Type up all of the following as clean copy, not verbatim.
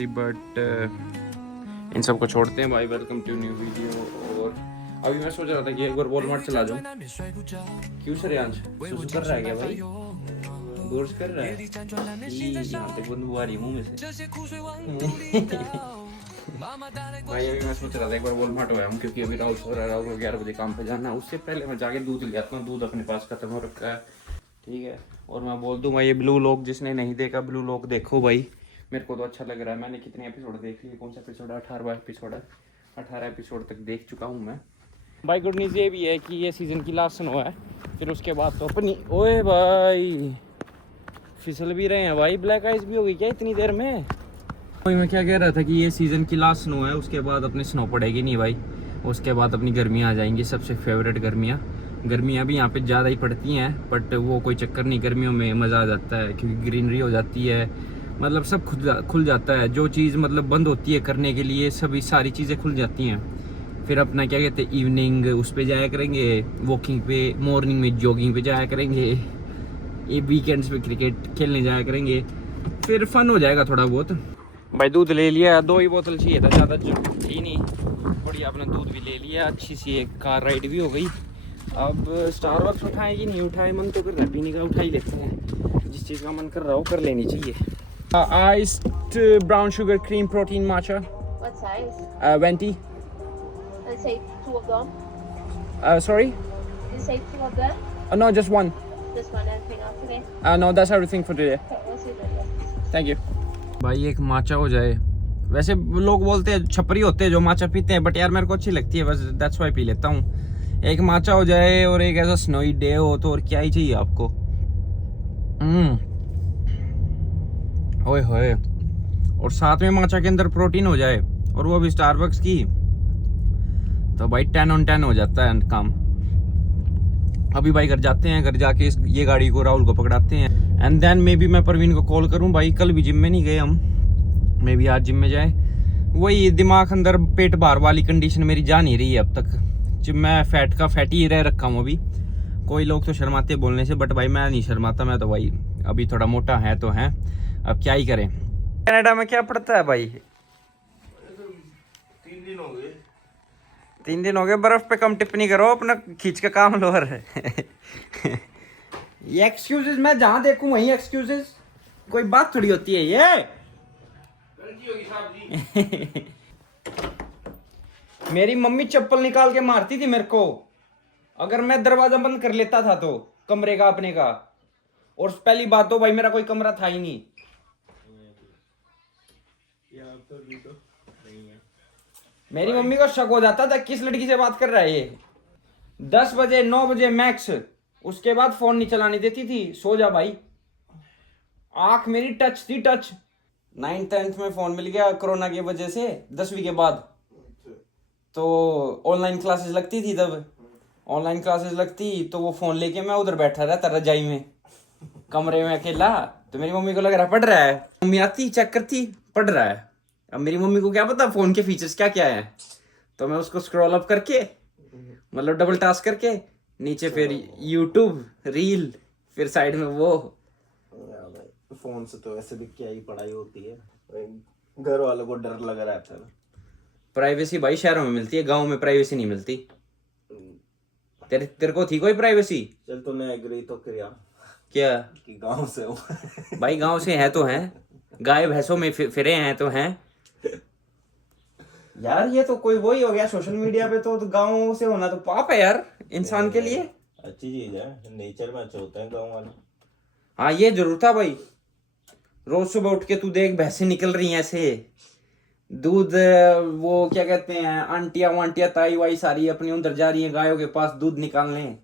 Sorry but in सबको छोड़ते हैं भाई। Welcome to new video. और अभी मैं सोच रहा था कि एक बार वॉलमार्ट चला जाऊँ। क्यों श्रेयांश सुसु कर रहा है क्या भाई? गोर्स कर रहा है? यहाँ पे बंदू आ रही मुंह में से। भाई अभी मैं सोच रहा था एक बार वॉलमार्ट हो आऊँ, क्योंकि अभी राहुल सो रहा है। राहुल को 11 बजे काम पे जाना है। उससे पहले मैं जाके दूध ले आता हूँ। दूध अपने पास खत्म हो रखा है, ठीक है। और मैं बोल दूँ भाई, ये ब्लू लॉक जिसने नहीं देखा, ब्लू लॉक देखो भाई। मेरे को तो अच्छा लग रहा है। मैंने कितने एपिसोड देख लिए? कौन सा एपिसोड है? 18वां एपिसोड है। 18 एपिसोड तक देख चुका हूँ मैं भाई। गुड न्यूज़ ये भी है कि ये सीज़न की लास्ट स्नो है। फिर उसके बाद तो अपनी ओए भाई फिसल भी रहे हैं भाई। ब्लैक आइस भी हो गई क्या इतनी देर में? भाई मैं क्या कह रहा था कि ये सीज़न की लास्ट स्नो है। उसके बाद अपनी स्नो पड़ेगी नहीं भाई। उसके बाद अपनी गर्मियाँ आ जाएंगी, सबसे फेवरेट गर्मियाँ। गर्मियाँ भी यहाँ पे ज़्यादा ही पड़ती हैं, बट वो कोई चक्कर नहीं। गर्मियों में मज़ा आ जाता है क्योंकि ग्रीनरी हो जाती है, मतलब सब खुल जाता है। जो चीज़ मतलब बंद होती है करने के लिए, सभी सारी चीज़ें खुल जाती हैं। फिर अपना क्या कहते हैं, इवनिंग उस पे जाया करेंगे वॉकिंग पे, मॉर्निंग में जॉगिंग पे जाया करेंगे, ये वीकेंड्स पे क्रिकेट खेलने जाया करेंगे। फिर फन हो जाएगा थोड़ा बहुत। भाई दूध ले लिया, 2 ही बोतल चाहिए था, ज़्यादा जो थी नहीं। बढ़िया अपना दूध भी ले लिया, अच्छी सी एक कार राइड भी हो गई। अब स्टारबक्स उठाएं कि नहीं उठाएं, मन तो कर रहा है पीने का, उठा ही लेते हैं। जिस चीज़ का मन कर रहा हो कर लेनी चाहिए। Iced brown sugar cream protein matcha. What size? 20. Let's say 2 of them. Sorry? Let's say 2 of them. No, just one. Just one, anything else today? No, that's everything for today. Okay, we'll see you later. Thank you. भाई एक माचा हो जाए। वैसे लोग बोलते हैं छपरी होते हैं जो माचा पीते हैं, बट यार मेरे को अच्छी लगती है, बस दैट्स व्हाई पी लेता हूँ। एक माचा हो जाए और एक ऐसा स्नोई डे हो तो और क्या ही चाहिए आपको। ओए होए। और साथ में माचा के अंदर प्रोटीन हो जाए, और वो भी स्टारबक्स की, तो भाई 10 on 10 हो जाता है काम। अभी भाई घर जाते हैं, घर जाके ये गाड़ी को राहुल को पकड़ाते हैं, एंड देन मे बी मैं परवीन को कॉल करूं। भाई कल भी जिम में नहीं गए हम, मे बी आज जिम में जाए। वही दिमाग अंदर पेट भार वाली कंडीशन मेरी जा नहीं रही है अब तक। जिम मैं फैटी रह रखा हूँ अभी। कोई लोग तो शर्माते बोलने से, बट भाई मैं नहीं शर्माता। मैं तो भाई अभी थोड़ा मोटा है तो है, अब क्या ही करें। कनाडा में क्या पड़ता है भाई? 3 दिन हो गए। बर्फ पे कम टिप्पणी करो, अपना खींच के काम लो। ये एक्सक्यूजेस मैं जहां देखूं वहीं एक्सक्यूजेस, कोई बात थोड़ी होती है ये। मेरी मम्मी चप्पल निकाल के मारती थी मेरे को अगर मैं दरवाजा बंद कर लेता था तो, कमरे का अपने का। और पहली बात तो भाई मेरा कोई कमरा था ही नहीं। मेरी मम्मी को शक हो जाता था किस लड़की से बात कर रहा है ये। 10 बजे 9 बजे मैक्स, उसके बाद फोन नहीं चलाने देती थी। सो जा भाई। आंख मेरी टच थी, टच। 9th 10th में फोन मिल गया कोरोना की वजह से, 10वीं के बाद। तो ऑनलाइन क्लासेस लगती थी तब। ऑनलाइन क्लासेस लगती तो वो फोन लेके मैं उधर बैठा रहता रजाई में, कमरे में अकेला। तो मेरी मम्मी को लग रहा पढ़ रहा है। मम्मी आती चेक करती, पढ़ रहा है। अब मेरी मम्मी को क्या पता फोन के फीचर्स क्या क्या है। तो मैं उसको स्क्रॉल अप करके, मतलब डबल टास्क करके, नीचे फिर यूट्यूब रील, फिर साइड में वो। फोन से तो वैसे भी क्या ही पढ़ाई होती है, घर वालों को डर लगा रहता है। प्राइवेसी भाई शहरों में मिलती है, गांव में प्राइवेसी नहीं मिलती। तेरे को थी कोई प्राइवेसी? चल तूने एग्री तो किया क्या कि गांव से हो। भाई गांव से है तो हैं, गाय भैंसों में फिरे हैं तो हैं यार। ये तो कोई वही हो गया सोशल मीडिया पे। तो गांव से होना तो पाप है यार इंसान के लिए। अच्छी चीज है, नेचर में अच्छे होते हैं गांव वाले। हाँ ये जरूर था भाई। रोज सुबह उठ के तू देख भैंसें निकल रही हैं ऐसे, दूध, वो क्या कहते हैं, आंटिया वांटिया ताई वाई सारी अपनी उधर जा रही है गायों के पास दूध निकालने।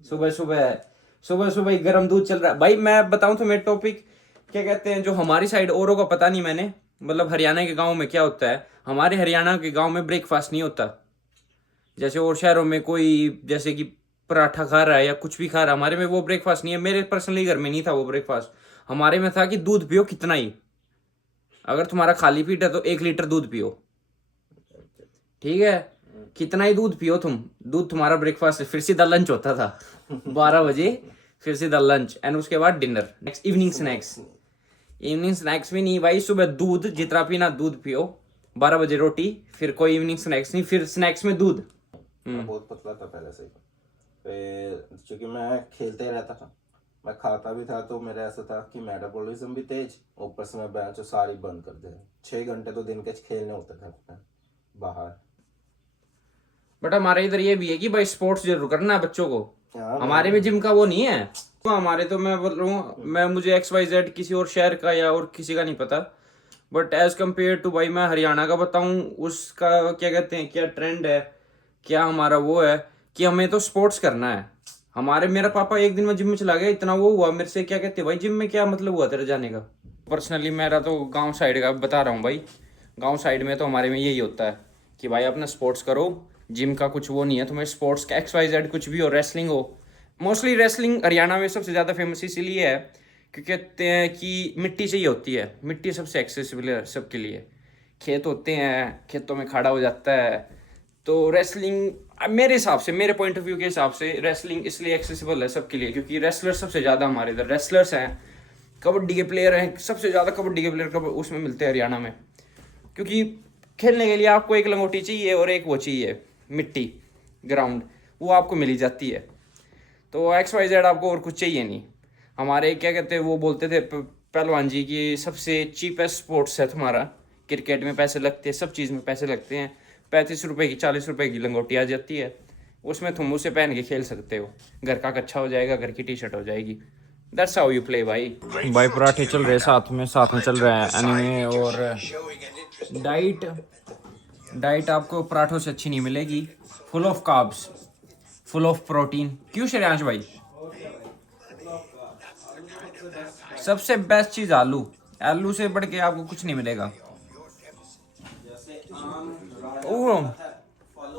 सुबह सुबह ही गर्म दूध चल रहा है भाई। मैं बताऊं तो मेरा टॉपिक क्या कहते हैं, जो हमारी साइड औरों का पता नहीं मैंने, मतलब हरियाणा के गांव में क्या होता है। हमारे हरियाणा के गांव में ब्रेकफास्ट नहीं होता जैसे और शहरों में। कोई जैसे कि पराठा खा रहा है या कुछ भी खा रहा है, हमारे में वो ब्रेकफास्ट नहीं है। मेरे पर्सनली घर में नहीं था वो ब्रेकफास्ट। हमारे में था कि दूध पियो कितना ही, अगर तुम्हारा खाली पेट है तो 1 लीटर दूध पियो, ठीक है। कितना ही दूध पियो तुम, दूध तुम्हारा ब्रेकफास्ट। फिर सीधा लंच होता था 12 बजे, फिर सीधा लंच, एंड उसके बाद dinner, next evening snacks. Evening snacks भी नहीं भाई, सुबह दूध जितना पीना दूध पियो, 12 बजे रोटी, फिर कोई इवनिंग स्नैक्स नहीं, फिर स्नैक्स में दूध। मैं बहुत पतला था पहले से ही। फिर क्योंकि मैं खेलते ही रहता था, मैं खाता भी था, तो मेरा ऐसा था कि मेटाबॉलिज्म भी तेज, ऊपर से मैं बेंच सारी बंद कर दे। 6 घंटे तो दिन के खेलने होते थे अपने बाहर। बट हमारे इधर ये भी है कि भाई स्पोर्ट्स जरूर करना है बच्चों को। हाँ, हमारे में जिम का वो नहीं है। तो हमारे तो मैं बोल रहा हूँ, मैं मुझे XYZ किसी और शहर का या और किसी का नहीं पता, बट एज कम्पेयर टू भाई मैं हरियाणा का बताऊँ, उसका क्या कहते हैं, क्या ट्रेंड है, क्या हमारा वो है कि हमें तो स्पोर्ट्स करना है। मेरा पापा एक दिन में जिम में चला गया, इतना वो हुआ मेरे से, क्या कहते हैं भाई जिम में क्या मतलब हुआ तेरे जाने का। पर्सनली मेरा तो गांव साइड का बता रहा हूँ भाई, गांव साइड में तो हमारे में यही होता है कि भाई अपना स्पोर्ट्स करो, जिम का कुछ वो नहीं है तुम्हें, स्पोर्ट्स का XYZ कुछ भी हो, रेसलिंग हो। मोस्टली रेसलिंग हरियाणा में सबसे ज़्यादा फेमस इसीलिए है क्योंकि कहते हैं कि मिट्टी चाहिए होती है, मिट्टी सबसे एक्सेसिबल है सबके लिए। खेत होते हैं, खेतों में खड़ा हो जाता है, तो रेसलिंग मेरे हिसाब से, मेरे पॉइंट ऑफ व्यू के हिसाब से रेसलिंग इसलिए एक्सेसिबल है सबके लिए क्योंकि रेसलर सबसे ज़्यादा हमारे इधर रेसलर्स हैं, कबड्डी के प्लेयर हैं, सबसे ज़्यादा कबड्डी के प्लेयर उसमें मिलते हैं हरियाणा में। क्योंकि खेलने के लिए आपको एक लंगोटी चाहिए और एक वो चाहिए मिट्टी ग्राउंड, वो आपको मिली जाती है। तो XYZ आपको और कुछ चाहिए नहीं। हमारे क्या कहते हैं वो बोलते थे पहलवान जी की सबसे चीपेस्ट स्पोर्ट्स है तुम्हारा, क्रिकेट में पैसे लगते हैं, सब चीज़ में पैसे लगते हैं, 35 रुपये की 40 रुपये की लंगोटी आ जाती है, उसमें तुम उसे पहन के खेल सकते हो, घर का कच्छा हो जाएगा, घर की टी-शर्ट हो जाएगी। दैट्स हाउ यू प्ले भाई। भाई पराठे चल रहे साथ में चल रहा है एनीमे, और डाइट आपको पराठों से अच्छी नहीं मिलेगी, full of carbs, full of protein. क्यों श्रेयांश भाई? सबसे बेस्ट चीज आलू, आलू से बढ़ के आपको कुछ नहीं मिलेगा। ओ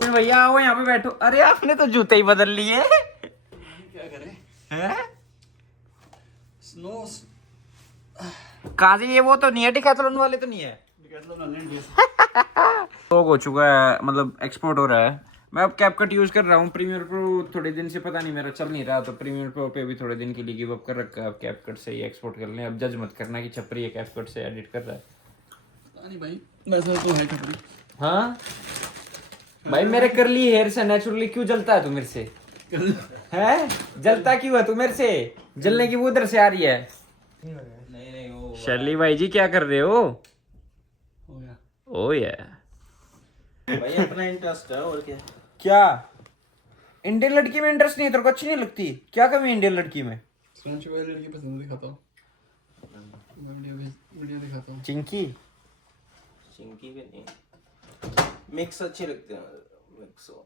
भैया आओ यहाँ पे बैठो। अरे आपने तो जूते ही बदल लिए। क्या करें? हैं? स्नोस कहाँ से ये? वो तो नहीं है डिकैथलॉन वाले, तो नहीं है। तो हो चुका है, मतलब एक्सपोर्ट हो रहा है। मैं अब कैपकट यूज कर रहा हूँ, प्रीमियर प्रो थोड़े दिन से पता नहीं मेरा चल नहीं रहा, तो प्रीमियर प्रो पे भी थोड़े दिन के लिए गिव अप कर रखा है। अब कैपकट से ही एक्सपोर्ट कर लें। अब जज मत करना कि छपरी है कैपकट से एडिट कर रहा है। पता नहीं भाई, वैसे तो है छपरी। हाँ भाई, मेरे करली हेयर से नेचुरली क्यों जलता है तू मेरे से? है जलता क्यों है तू मेरे से? जलने की वो उधर से आ रही है। नहीं शर्ली भाई जी क्या कर रहे हो? ओ या भाई अपना इंटरेस्ट है और क्या। क्या इंडियन लड़की में इंटरेस्ट नहीं है तेरे को? अच्छी नहीं लगती? क्या कमी है इंडियन लड़की में? लड़की पसंद दिखाता हूँ, वीडियो दिखाता हूँ। चिंकी भी नहीं, मिक्स अच्छे लगते हैं, मिक्स हो।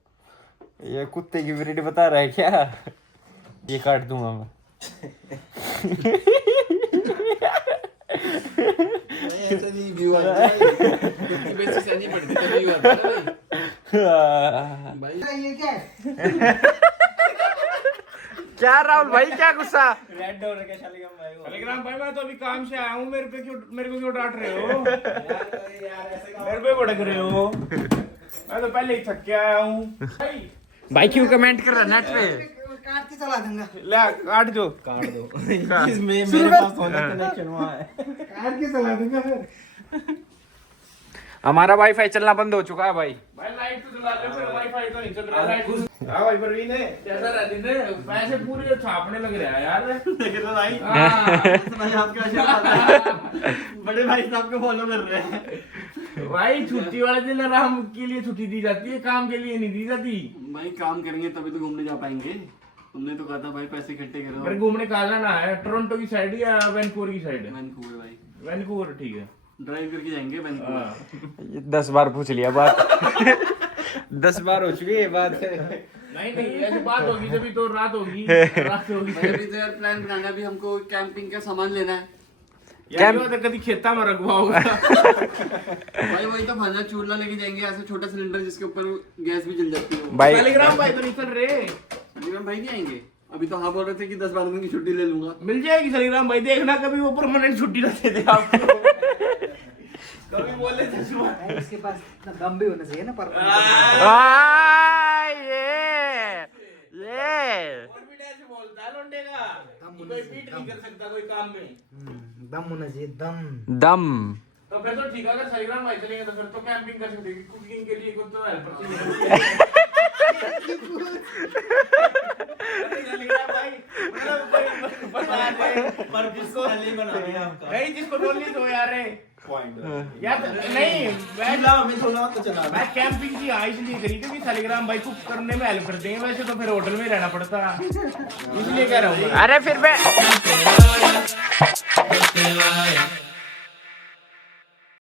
ये कुत्ते की ब्रीड बता रहा है क्या? ये काट दूंगा मैं। ऐसा नहीं व्यू आता है इसकी बेसिस नहीं पड़ती तभी व्यू आता है भाई। भाई ये क्या है? क्या राहुल भाई, क्या गुस्सा? रेड डोर के शालिग्राम भाई मैं तो अभी काम से आया हूँ, मेरे को क्यों डांट रहे हो? मेरे पे भड़क रहे हो? मैं तो पहले ही थक के आया हूँ। भाई क्यों कमेंट कर रहा नेट पे? काट के चला दूंगा। ले काट दो इसमें मेरे पास होना कनेक्शन वहाँ है, काट के चला दूंगा फिर। हमारा वाईफाई चलना बंद हो चुका है भाई। लाइट तो जला ले, फिर वाईफाई तो नहीं चल रहा। लाइट हां भाई परवीन है कैसा रहते थे? पैसे पूरे छापने लग रहा है यार। देख रहे भाई। भाई आपका आशीर्वाद बड़े भाई साहब को फॉलो कर रहे हैं भाई। छुट्टी वाले दिन आराम के लिए छुट्टी दी जाती है, काम के लिए नहीं दी जाती। भाई काम करेंगे तभी तो घूमने जा पाएंगे। तुमने तो कहा था भाई पैसे इकट्ठे करो। पर घूमने कहाँ जाना है? टोरंटो की साइड या वैनकूवर की साइड? वैनकूवर भाई, वैनकूवर ठीक है, ड्राइव करके जाएंगे वैनकूवर। 10 बार पूछ लिया बात। 10 बार हो चुकी है बात। नहीं ऐसी बात होगी जब तो रात होगी। अभी तो यार प्लान बनाना, भी हमको कैंपिंग का सामान लेना है यार। तो कभी खेता में रखवाओगा। भाई वही तो खाना चूल्हा लेके जाएंगे, ऐसा छोटा सिलेंडर जिसके ऊपर गैस भी जल जाती है। भाई टेलीग्राम भाई तो नहीं चल रहे। टेलीग्राम भाई नहीं आएंगे? अभी तो हाँ बोल रहे थे कि 10-12 दिन की छुट्टी ले लूंगा। मिल जाएगी टेलीग्राम भाई, देखना कभी वो परमानेंट छुट्टी ना दे दे आपको। कभी बोले थे सुबह इसके पास दम भी होना चाहिए ना पर ये बोलता है लौंडे का कि कोई पीट नहीं कर सकता कोई काम में। दम होना चाहिए, दम। दम। तो फिर तो ठीक है, अगर शालिग्राम भाई चलेंगे तो फिर तो कैंपिंग कर सकते हैं, कुकिंग के लिए कोई तो हेल्पर चाहिए। शालिग्राम भाई मतलब कोई बता दे पर जिसको नहीं बना दिया आपका नहीं, जिसको नॉलेज हो यार रे पॉइंट यार नहीं मैं थोड़ा तो चला मैं कैंपिंग की आज इसलिए करी क्योंकि शालिग्राम भाई कुक करने में हेल्प करते हैं, वैसे तो फिर होटल में रहना पड़ता इसलिए कह रहा हूँ। अरे फिर मैं